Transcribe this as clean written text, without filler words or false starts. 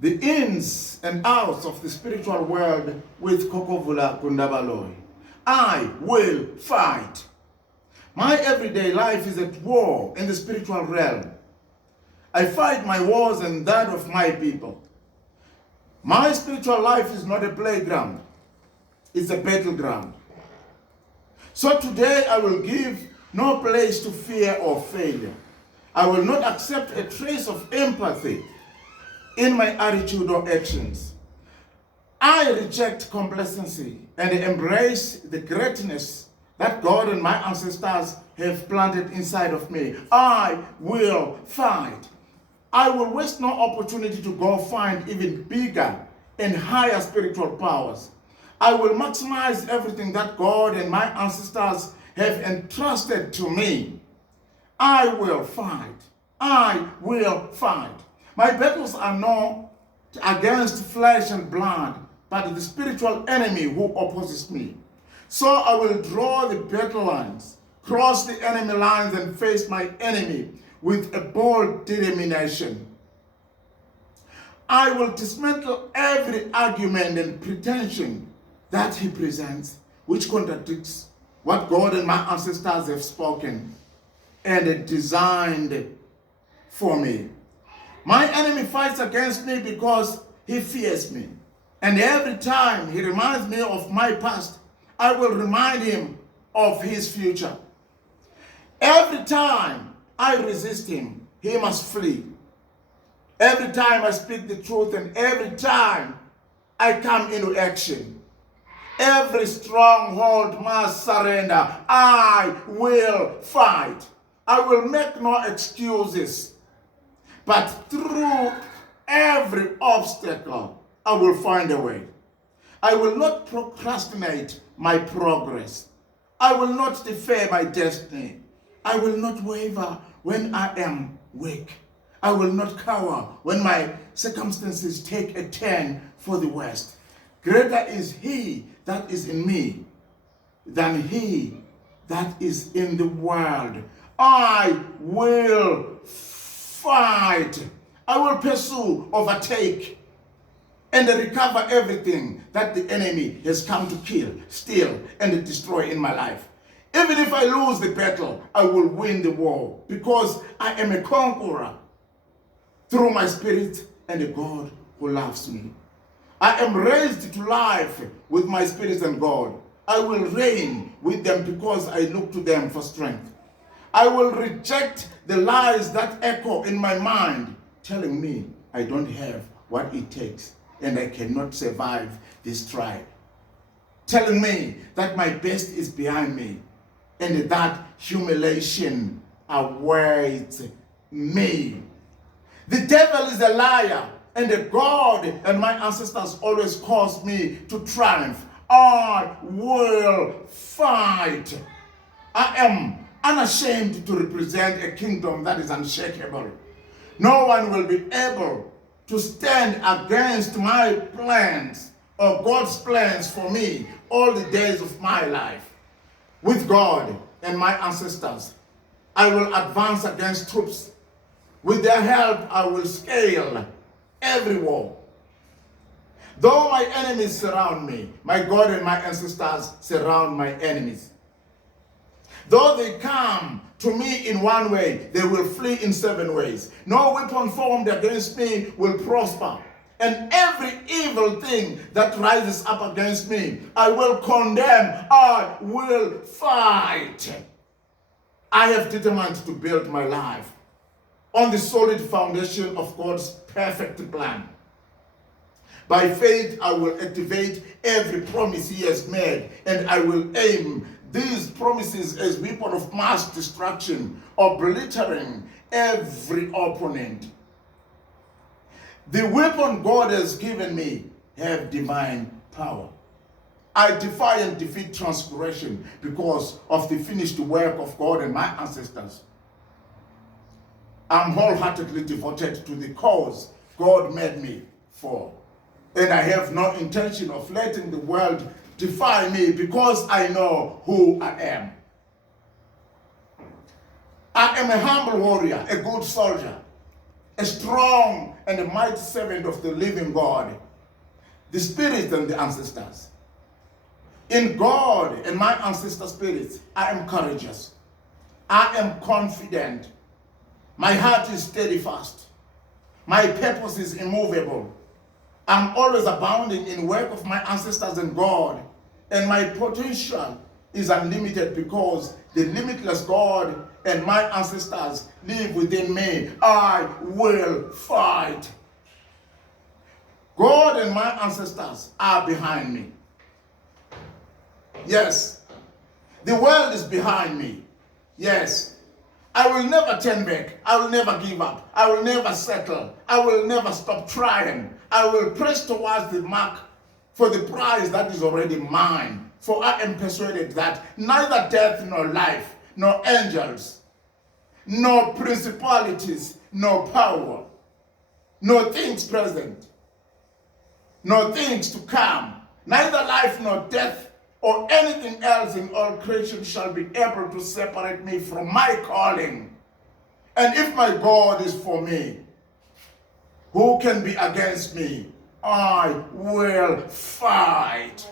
The ins and outs of the spiritual world with Khokhovula Gundabaloyi. I will fight. My everyday life is at war in the spiritual realm. I fight my wars and that of my people. My spiritual life is not a playground. It's a battleground. So today I will give no place to fear or failure. I will not accept a trace of empathy in my attitude or actions. I reject complacency and embrace the greatness that God and my ancestors have planted inside of me. I will fight. I will waste no opportunity to go find even bigger and higher spiritual powers. I will maximize everything that God and my ancestors have entrusted to me. I will fight. I will fight. My battles are not against flesh and blood, but the spiritual enemy who opposes me. So I will draw the battle lines, cross the enemy lines, and face my enemy with a bold determination. I will dismantle every argument and pretension that he presents, which contradicts what God and my ancestors have spoken and designed for me. My enemy fights against me because he fears me. And every time he reminds me of my past, I will remind him of his future. Every time I resist him, he must flee. Every time I speak the truth and every time I come into action, every stronghold must surrender. I will fight. I will make no excuses. But through every obstacle, I will find a way. I will not procrastinate my progress. I will not defer my destiny. I will not waver when I am weak. I will not cower when my circumstances take a turn for the worst. Greater is he that is in me than he that is in the world. I will fight. I will pursue, overtake, and recover everything that the enemy has come to kill, steal, and destroy in my life. Even if I lose the battle, I will win the war because I am a conqueror through my spirit and a God who loves me. I am raised to life with my spirit and God. I will reign with them because I look to them for strength. I will reject the lies that echo in my mind, telling me I don't have what it takes and I cannot survive this trial. Telling me that my best is behind me and that humiliation awaits me. The devil is a liar, and the God and my ancestors always caused me to triumph. I will fight. I am unashamed to represent a kingdom that is unshakable. No one will be able to stand against my plans or God's plans for me all the days of my life. With God and my ancestors, I will advance against troops. With their help, I will scale every wall. Though my enemies surround me, my God and my ancestors surround my enemies. Though they come to me in one way, they will flee in 7 ways. No weapon formed against me will prosper. And every evil thing that rises up against me, I will condemn. I will fight. I have determined to build my life on the solid foundation of God's perfect plan. By faith, I will activate every promise he has made, and I will aim these promises as weapon of mass destruction, obliterating every opponent. The weapon God has given me have divine power. I defy and defeat transgression because of the finished work of God and my ancestors. I'm wholeheartedly devoted to the cause God made me for. And I have no intention of letting the world defy me because I know who I am. I am a humble warrior, a good soldier. a strong and a mighty servant of the living God, the spirits and the ancestors. In God and my ancestor spirits, I am courageous. I am confident. My heart is steadfast. My purpose is immovable. I'm always abounding in work of my ancestors and God, and my potential is unlimited because the limitless God and my ancestors live within me. I will fight. God and my ancestors are behind me. Yes. The world is behind me. Yes. I will never turn back. I will never give up. I will never settle. I will never stop trying. I will press towards the mark for the prize that is already mine. For I am persuaded that neither death nor life, nor angels, nor principalities, nor power, nor things present, nor things to come, neither life nor death or anything else in all creation shall be able to separate me from my calling. And if my God is for me, who can be against me? I will fight.